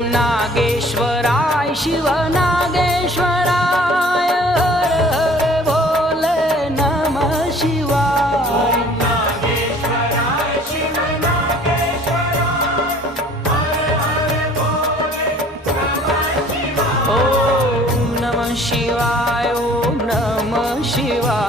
नागेश्वराय शिव नागेश्वराय हर हर भोले नमः शिवाय। ओम नागेश्वराय शिव नागेश्वराय हर हर भोले नमः शिवाय। ओम नमः शिवाय ओम नमः शिवाय।